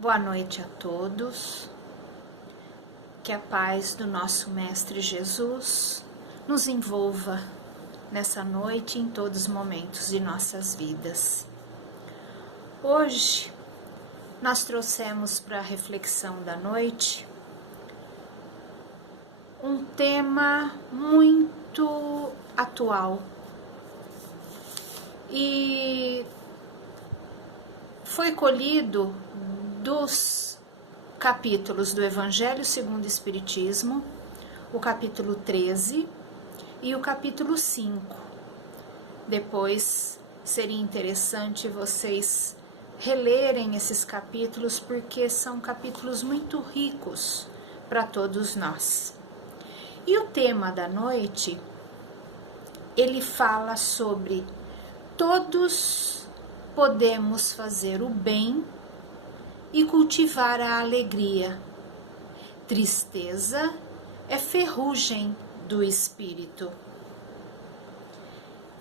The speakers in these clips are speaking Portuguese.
Boa noite a todos, que a paz do nosso Mestre Jesus nos envolva nessa noite e em todos os momentos de nossas vidas. Hoje nós trouxemos para a reflexão da noite um tema muito atual e foi colhido dos capítulos do Evangelho segundo o Espiritismo, o capítulo 13 e o capítulo 5. Depois seria interessante vocês relerem esses capítulos, porque são capítulos muito ricos para todos nós. E o tema da noite, ele fala sobre todos podemos fazer o bem e cultivar a alegria. Tristeza é ferrugem do espírito.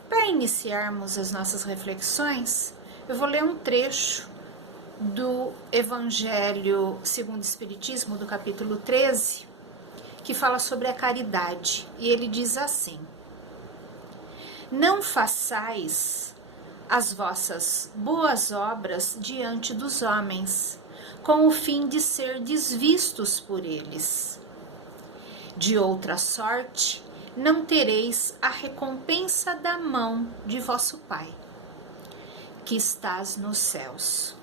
Para iniciarmos as nossas reflexões, eu vou ler um trecho do Evangelho segundo o Espiritismo, do capítulo 13, que fala sobre a caridade. E ele diz assim: não façais as vossas boas obras diante dos homens, com o fim de ser desvistos por eles. De outra sorte, não tereis a recompensa da mão de vosso Pai, que estás nos céus.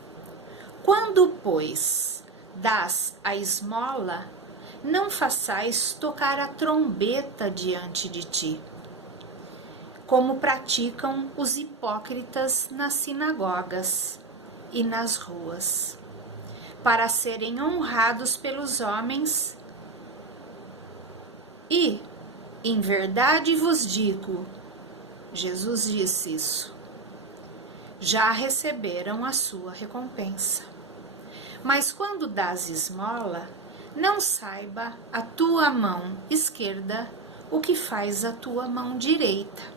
Quando, pois, dás a esmola, não façais tocar a trombeta diante de ti, como praticam os hipócritas nas sinagogas e nas ruas, para serem honrados pelos homens. E, em verdade vos digo, Jesus disse isso, já receberam a sua recompensa. Mas quando dás esmola, não saiba a tua mão esquerda o que faz a tua mão direita,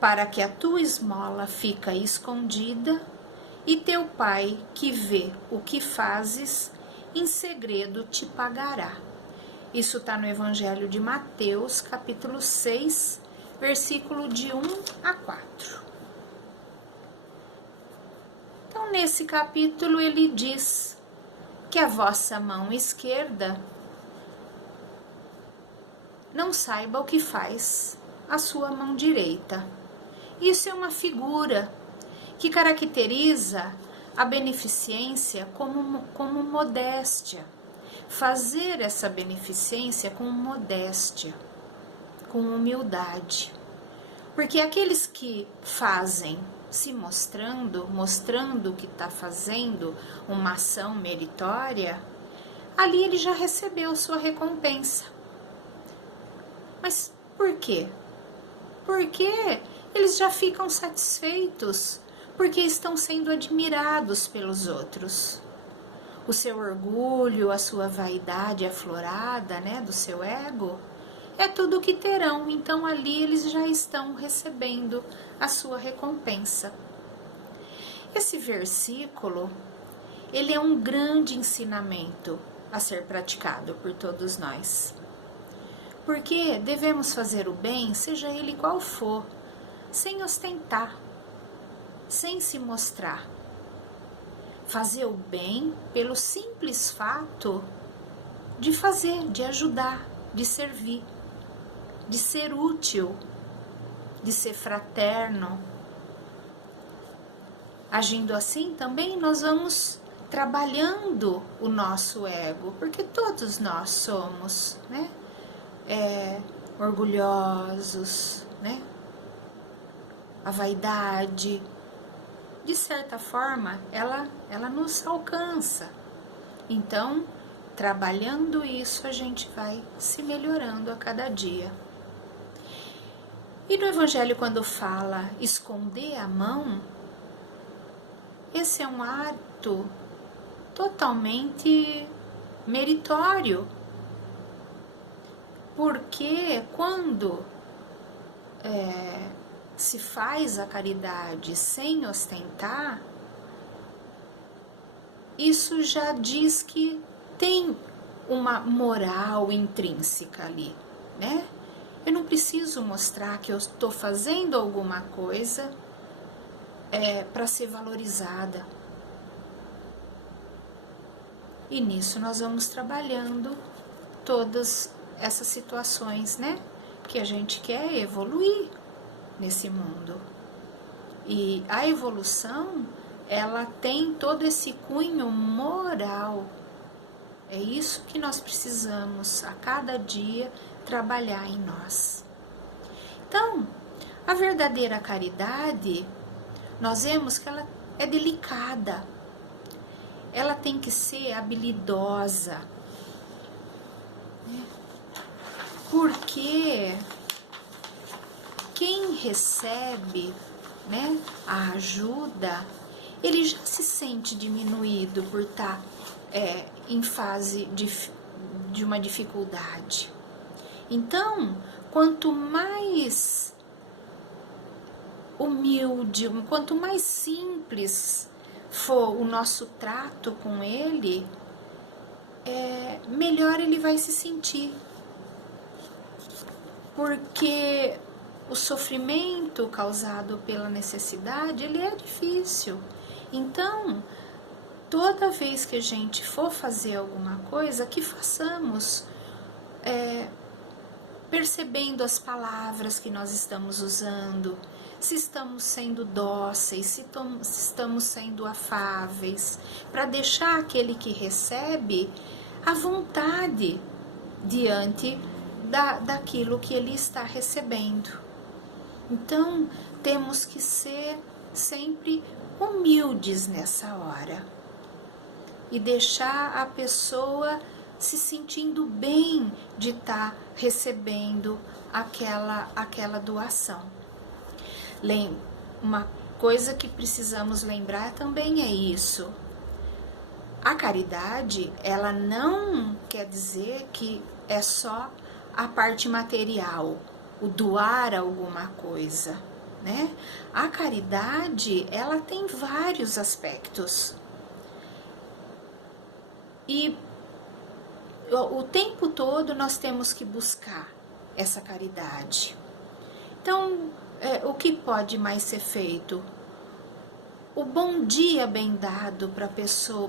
para que a tua esmola fica escondida, e teu Pai, que vê o que fazes, em segredo te pagará. Isso está no Evangelho de Mateus, capítulo 6, versículo de 1 a 4. Então, nesse capítulo, ele diz que a vossa mão esquerda não saiba o que faz a sua mão direita. Isso é uma figura que caracteriza a beneficência como modéstia. Fazer essa beneficência com modéstia, com humildade. Porque aqueles que fazem se mostrando que está fazendo uma ação meritória, ali ele já recebeu sua recompensa. Mas por quê? Porque eles já ficam satisfeitos, porque estão sendo admirados pelos outros. O seu orgulho, a sua vaidade aflorada, do seu ego, é tudo o que terão. Então ali eles já estão recebendo a sua recompensa. Esse versículo, ele é um grande ensinamento a ser praticado por todos nós. Porque devemos fazer o bem, seja ele qual for, sem ostentar, sem se mostrar. Fazer o bem pelo simples fato de fazer, de ajudar, de servir, de ser útil, de ser fraterno. Agindo assim, também nós vamos trabalhando o nosso ego, porque todos nós somos, orgulhosos, A vaidade, de certa forma, ela nos alcança. Então, trabalhando isso, a gente vai se melhorando a cada dia. E no Evangelho, quando fala esconder a mão, esse é um ato totalmente meritório. Porque quando se faz a caridade sem ostentar, isso já diz que tem uma moral intrínseca ali, né? Eu não preciso mostrar que eu estou fazendo alguma coisa para ser valorizada. E nisso nós vamos trabalhando todas essas situações, né? Que a gente quer evoluir nesse mundo. E a evolução, ela tem todo esse cunho moral. É isso que nós precisamos a cada dia trabalhar em nós. Então, a verdadeira caridade, nós vemos que ela é delicada. Ela tem que ser habilidosa. Porque quem recebe, né, a ajuda, ele já se sente diminuído por estar em fase de uma dificuldade. Então, quanto mais humilde, quanto mais simples for o nosso trato com ele, melhor ele vai se sentir. Porque o sofrimento causado pela necessidade, ele é difícil. Então, toda vez que a gente for fazer alguma coisa, que façamos percebendo as palavras que nós estamos usando, se estamos sendo dóceis, se estamos sendo afáveis, para deixar aquele que recebe à vontade diante daquilo que ele está recebendo. Então, temos que ser sempre humildes nessa hora e deixar a pessoa se sentindo bem de estar recebendo aquela doação. Uma coisa que precisamos lembrar também é isso. A caridade, ela não quer dizer que é só a parte material, o doar alguma coisa, né? A caridade, ela tem vários aspectos. E o tempo todo nós temos que buscar essa caridade. Então, o que pode mais ser feito? O bom dia bem dado para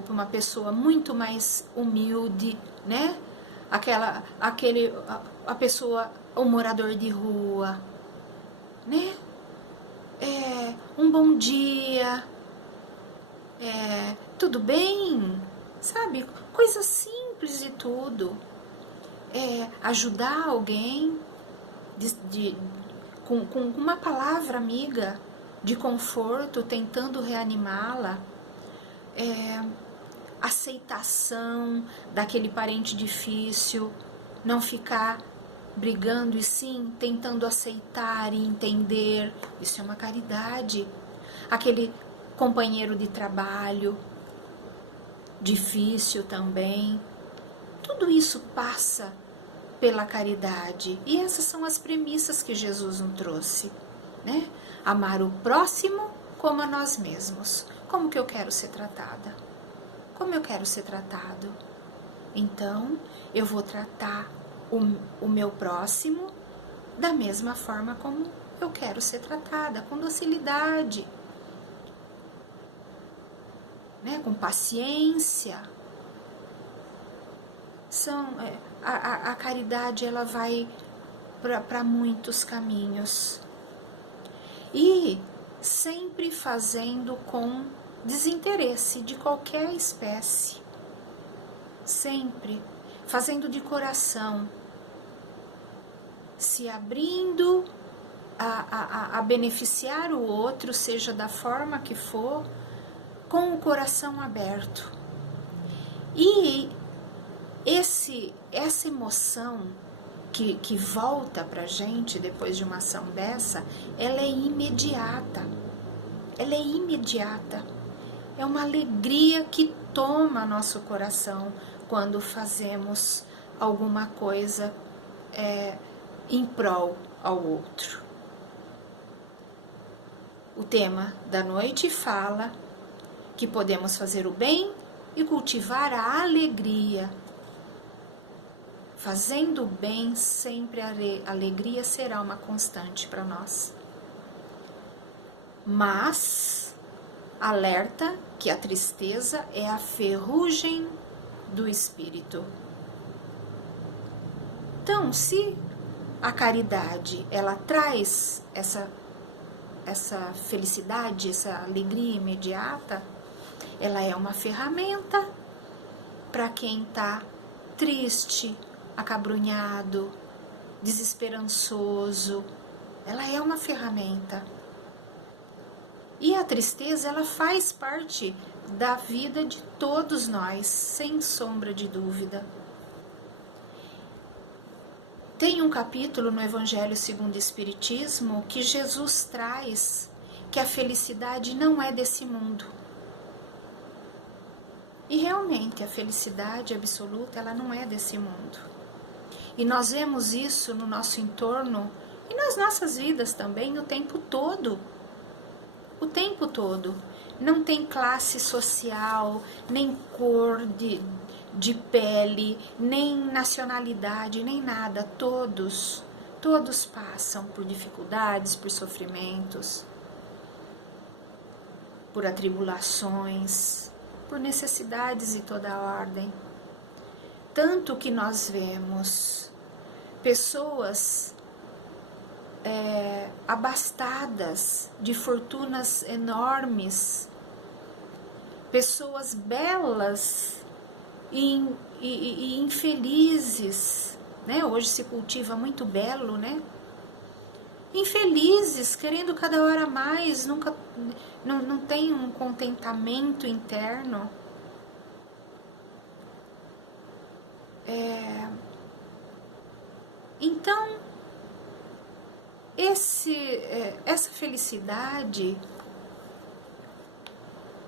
uma pessoa muito mais humilde, né? A pessoa, o morador de rua, né? Um bom dia, tudo bem, sabe? Coisa simples de tudo. Ajudar alguém com uma palavra amiga de conforto, tentando reanimá-la. Aceitação daquele parente difícil, não ficar brigando e sim tentando aceitar e entender. Isso é uma caridade. Aquele companheiro de trabalho difícil também. Tudo isso passa pela caridade. E essas são as premissas que Jesus nos trouxe, né? Amar o próximo como a nós mesmos. Como que eu quero ser tratada? Como eu quero ser tratado? Então, eu vou tratar o meu próximo da mesma forma como eu quero ser tratada, com docilidade, né? Com paciência. A caridade, ela vai para muitos caminhos. E sempre fazendo com desinteresse de qualquer espécie. Sempre fazendo de coração, se abrindo a beneficiar o outro, seja da forma que for, com o coração aberto. E essa emoção que volta pra gente depois de uma ação dessa, ela é imediata. Ela é imediata. É uma alegria que toma nosso coração quando fazemos alguma coisa em prol ao outro. O tema da noite fala que podemos fazer o bem e cultivar a alegria. Fazendo o bem, sempre a alegria será uma constante para nós. Mas, alerta que a tristeza é a ferrugem do espírito. Então, se a caridade, ela traz essa felicidade, essa alegria imediata, ela é uma ferramenta para quem está triste, acabrunhado, desesperançoso. Ela é uma ferramenta. E a tristeza, ela faz parte da vida de todos nós, sem sombra de dúvida. Tem um capítulo no Evangelho segundo o Espiritismo que Jesus traz que a felicidade não é desse mundo. E realmente a felicidade absoluta, ela não é desse mundo. E nós vemos isso no nosso entorno e nas nossas vidas também o tempo todo. O tempo todo. Não tem classe social, nem cor de pele, nem nacionalidade, nem nada. Todos passam por dificuldades, por sofrimentos, por atribulações, por necessidades de toda ordem. Tanto que nós vemos pessoas abastadas de fortunas enormes, pessoas belas e infelizes, né? Hoje se cultiva muito belo, né? Infelizes, querendo cada hora mais, nunca não tem um contentamento interno. Então, essa felicidade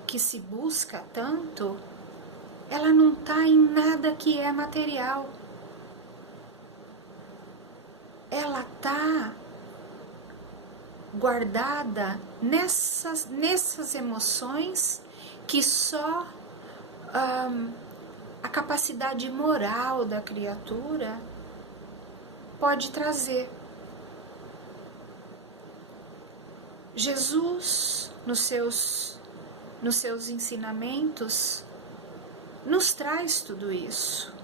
que se busca tanto, ela não está em nada que é material. Ela está guardada nessas emoções que só a capacidade moral da criatura pode trazer. Jesus, nos seus ensinamentos, nos traz tudo isso.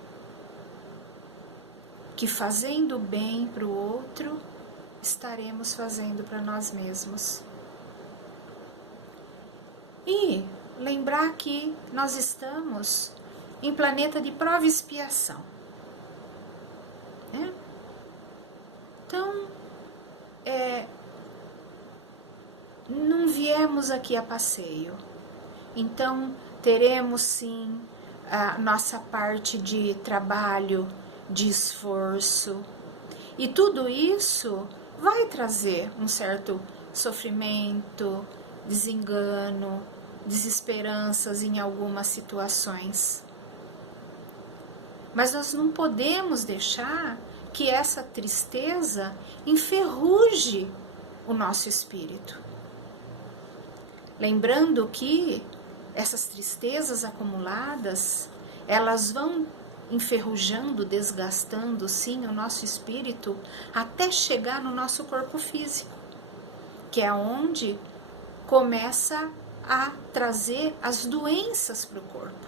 Que fazendo bem para o outro, estaremos fazendo para nós mesmos. E lembrar que nós estamos em planeta de prova e expiação. Né? Então, não viemos aqui a passeio. Então, teremos sim a nossa parte de trabalho, de esforço. E tudo isso vai trazer um certo sofrimento, desengano, desesperanças em algumas situações. Mas nós não podemos deixar que essa tristeza enferruje o nosso espírito. Lembrando que essas tristezas acumuladas, elas vão enferrujando, desgastando, sim, o nosso espírito, até chegar no nosso corpo físico, que é onde começa a trazer as doenças para o corpo.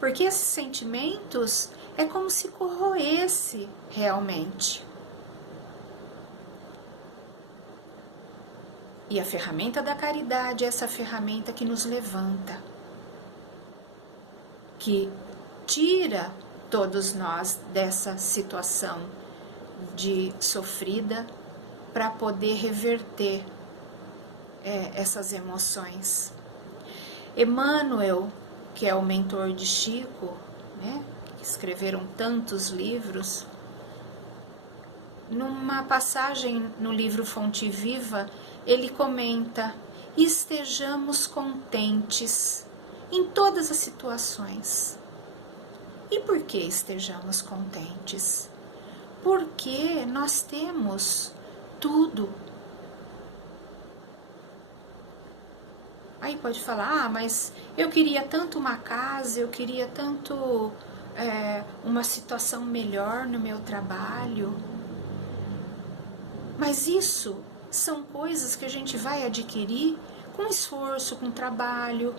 Porque esses sentimentos é como se corroesse realmente. E a ferramenta da caridade é essa ferramenta que nos levanta, que tira todos nós dessa situação de sofrida para poder reverter essas emoções. Emmanuel, que é o mentor de Chico, né, que escreveram tantos livros, numa passagem no livro Fonte Viva, ele comenta: estejamos contentes em todas as situações. E por que estejamos contentes? Porque nós temos tudo. Aí pode falar, mas eu queria tanto uma casa, eu queria tanto uma situação melhor no meu trabalho. Mas isso são coisas que a gente vai adquirir com esforço, com trabalho,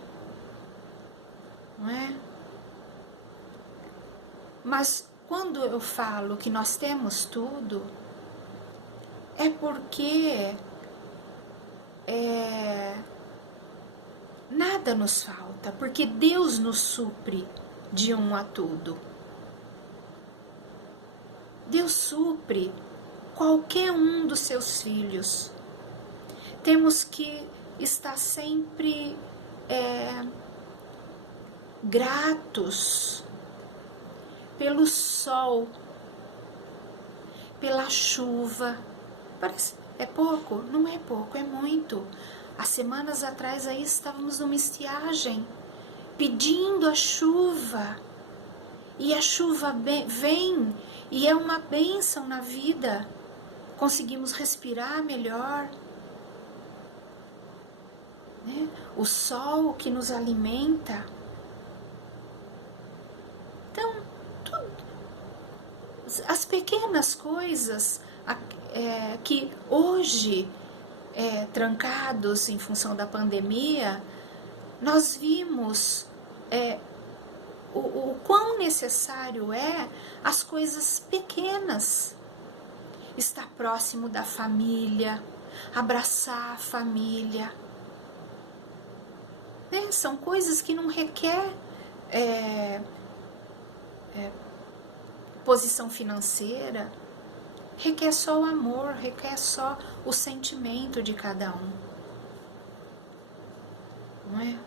não é? Mas quando eu falo que nós temos tudo, é porque nada nos falta, porque Deus nos supre de um a tudo. Deus supre qualquer um dos seus filhos. Temos que estar sempre gratos pelo sol, pela chuva. Parece, é pouco? Não é pouco, é muito. Há semanas atrás aí estávamos numa estiagem, pedindo a chuva. E a chuva vem e é uma bênção na vida. Conseguimos respirar melhor. Né? O sol que nos alimenta. Então, as pequenas coisas que hoje, trancados em função da pandemia, nós vimos o quão necessário é as coisas pequenas. Estar próximo da família, abraçar a família. São coisas que não requer posição financeira, requer só o amor, requer só o sentimento de cada um. Não é?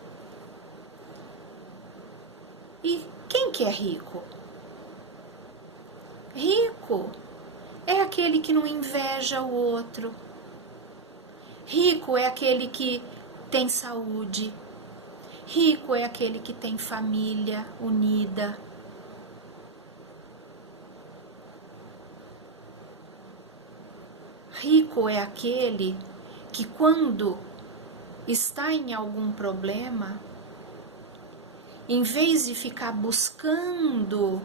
E quem que é rico? Rico é aquele que não inveja o outro. Rico é aquele que tem saúde. Rico é aquele que tem família unida. Rico é aquele que, quando está em algum problema, em vez de ficar buscando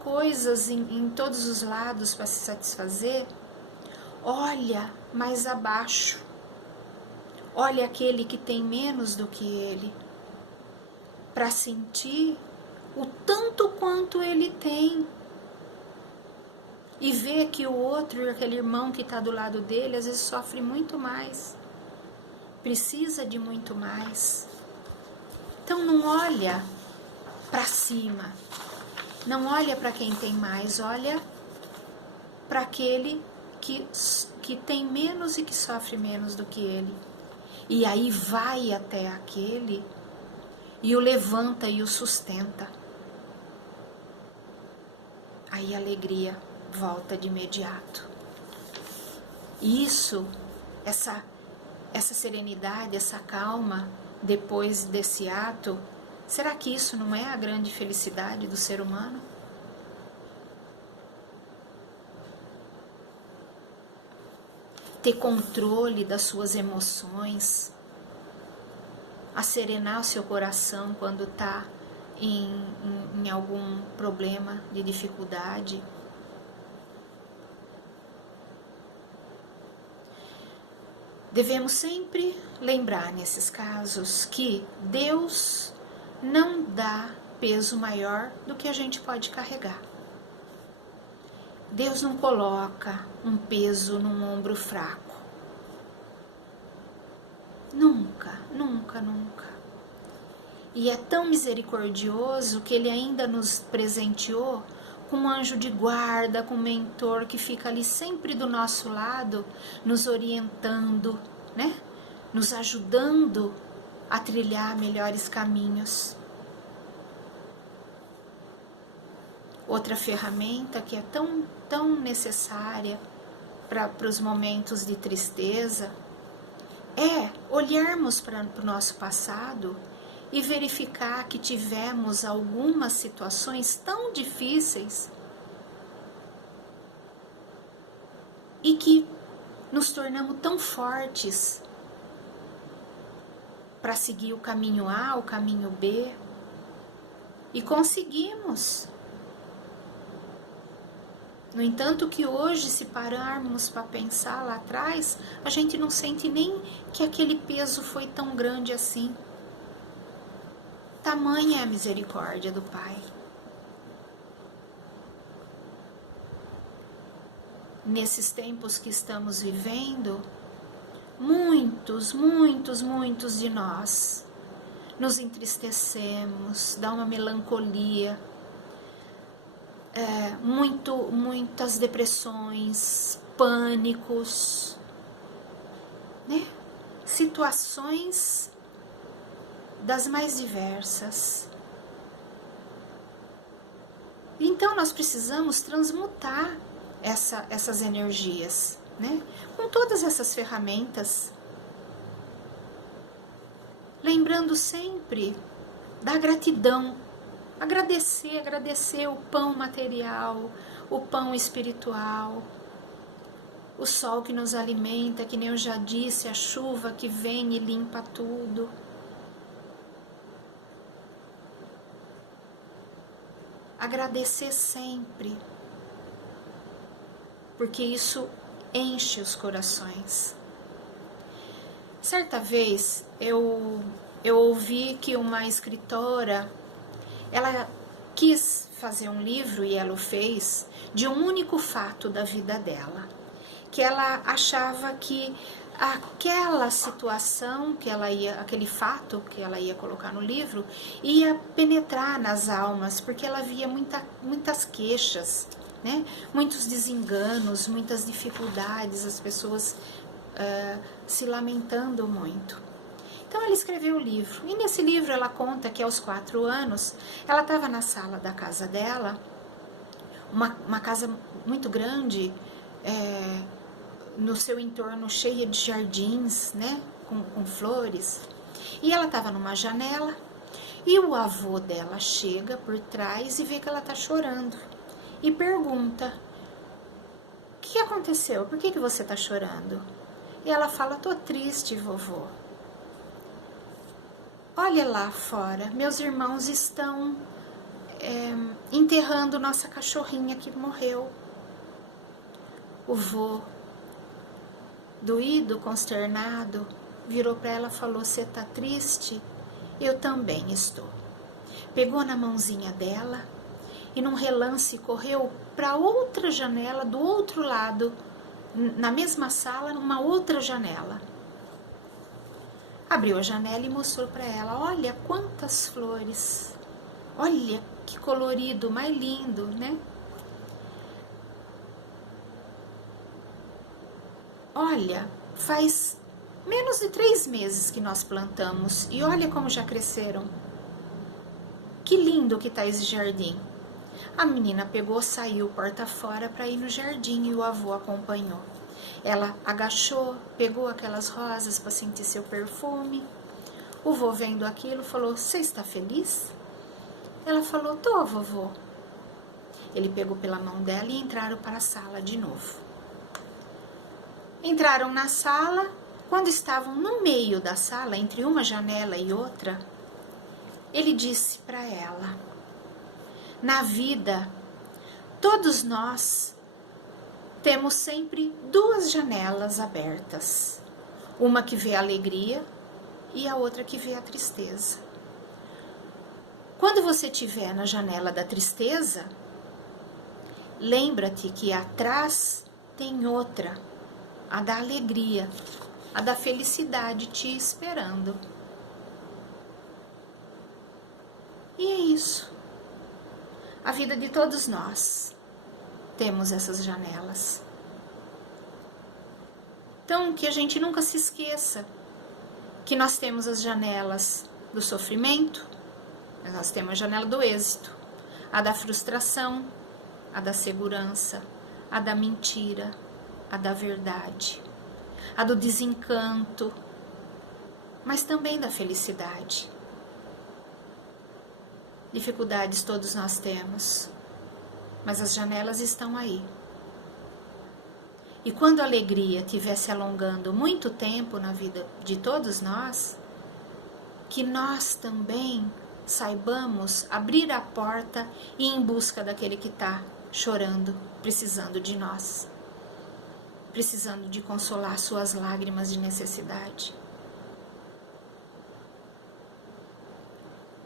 coisas em todos os lados para se satisfazer, olha mais abaixo, olha aquele que tem menos do que ele, para sentir o tanto quanto ele tem, e ver que o outro, aquele irmão que está do lado dele, às vezes sofre muito mais, precisa de muito mais. Então não olha para cima, não olha para quem tem mais, olha para aquele que tem menos e que sofre menos do que ele. E aí vai até aquele e o levanta e o sustenta. Aí a alegria volta de imediato. Isso, essa serenidade, essa calma depois desse ato, será que isso não é a grande felicidade do ser humano? Ter controle das suas emoções, acerenar o seu coração quando está em algum problema de dificuldade. Devemos sempre lembrar nesses casos que Deus não dá peso maior do que a gente pode carregar. Deus não coloca um peso num ombro fraco. Nunca, nunca, nunca. E é tão misericordioso que Ele ainda nos presenteou com um anjo de guarda, com um mentor que fica ali sempre do nosso lado, nos orientando, né? Nos ajudando a trilhar melhores caminhos. Outra ferramenta que é tão necessária para os momentos de tristeza é olharmos para o nosso passado e verificar que tivemos algumas situações tão difíceis e que nos tornamos tão fortes para seguir o caminho A, o caminho B. E conseguimos. No entanto, que hoje, se pararmos para pensar lá atrás, a gente não sente nem que aquele peso foi tão grande assim. Tamanha é a misericórdia do Pai. Nesses tempos que estamos vivendo, muitos de nós nos entristecemos, dá uma melancolia, muitas depressões, pânicos, né? Situações das mais diversas. Então nós precisamos transmutar essas energias, né? Com todas essas ferramentas, lembrando sempre da gratidão, agradecer o pão material, o pão espiritual, o sol que nos alimenta, que nem eu já disse, a chuva que vem e limpa tudo. Agradecer sempre, porque isso enche os corações. Certa vez eu ouvi que uma escritora, ela quis fazer um livro, e ela o fez, de um único fato da vida dela, que ela achava que aquela situação que ela ia, aquele fato que ela ia colocar no livro, ia penetrar nas almas, porque ela via muitas queixas, né? Muitos desenganos, muitas dificuldades, as pessoas se lamentando muito. Então ela escreveu o livro, e nesse livro ela conta que aos 4 anos, ela estava na sala da casa dela, uma casa muito grande, no seu entorno cheia de jardins, né, com flores, e ela estava numa janela, e o avô dela chega por trás e vê que ela está chorando, e pergunta: o que aconteceu? Por que você está chorando? E ela fala: tô triste, vovô. Olha lá fora, meus irmãos estão enterrando nossa cachorrinha que morreu. O vô, doído, consternado, virou para ela e falou: você tá triste? Eu também estou. Pegou na mãozinha dela e num relance correu para outra janela do outro lado, na mesma sala, numa outra janela. Abriu a janela e mostrou para ela: olha quantas flores, olha que colorido, mais lindo, né? Olha, faz menos de 3 meses que nós plantamos e olha como já cresceram. Que lindo que tá esse jardim. A menina pegou, saiu porta fora para ir no jardim e o avô acompanhou. Ela agachou, pegou aquelas rosas para sentir seu perfume. O vô, vendo aquilo, falou: você está feliz? Ela falou: tô, vovô. Ele pegou pela mão dela e entraram para a sala de novo. Entraram na sala. Quando estavam no meio da sala, entre uma janela e outra, ele disse para ela: na vida, todos nós temos sempre 2 janelas abertas. Uma que vê a alegria e a outra que vê a tristeza. Quando você estiver na janela da tristeza, lembra-te que atrás tem outra, a da alegria, a da felicidade te esperando. E é isso. A vida de todos nós temos essas janelas. Então, que a gente nunca se esqueça que nós temos as janelas do sofrimento, nós temos a janela do êxito, a da frustração, a da segurança, a da mentira, a da verdade, a do desencanto, mas também da felicidade. Dificuldades todos nós temos, mas as janelas estão aí. E quando a alegria estiver se alongando muito tempo na vida de todos nós, que nós também saibamos abrir a porta e ir em busca daquele que está chorando, precisando de nós, precisando de consolar suas lágrimas de necessidade.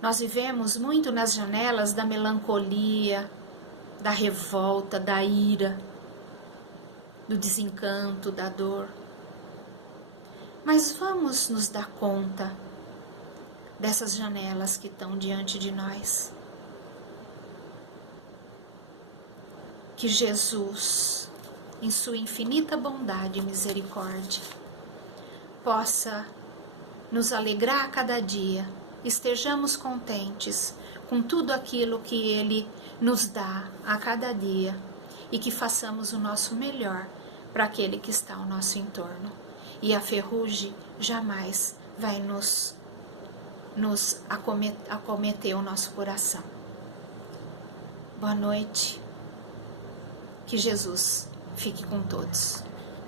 Nós vivemos muito nas janelas da melancolia, da revolta, da ira, do desencanto, da dor. Mas vamos nos dar conta dessas janelas que estão diante de nós. Que Jesus, em sua infinita bondade e misericórdia, possa nos alegrar a cada dia, estejamos contentes com tudo aquilo que Ele nos dá a cada dia e que façamos o nosso melhor para aquele que está ao nosso entorno. E a ferrugem jamais vai nos acometer o nosso coração. Boa noite. Que Jesus fique com todos.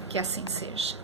Que assim seja.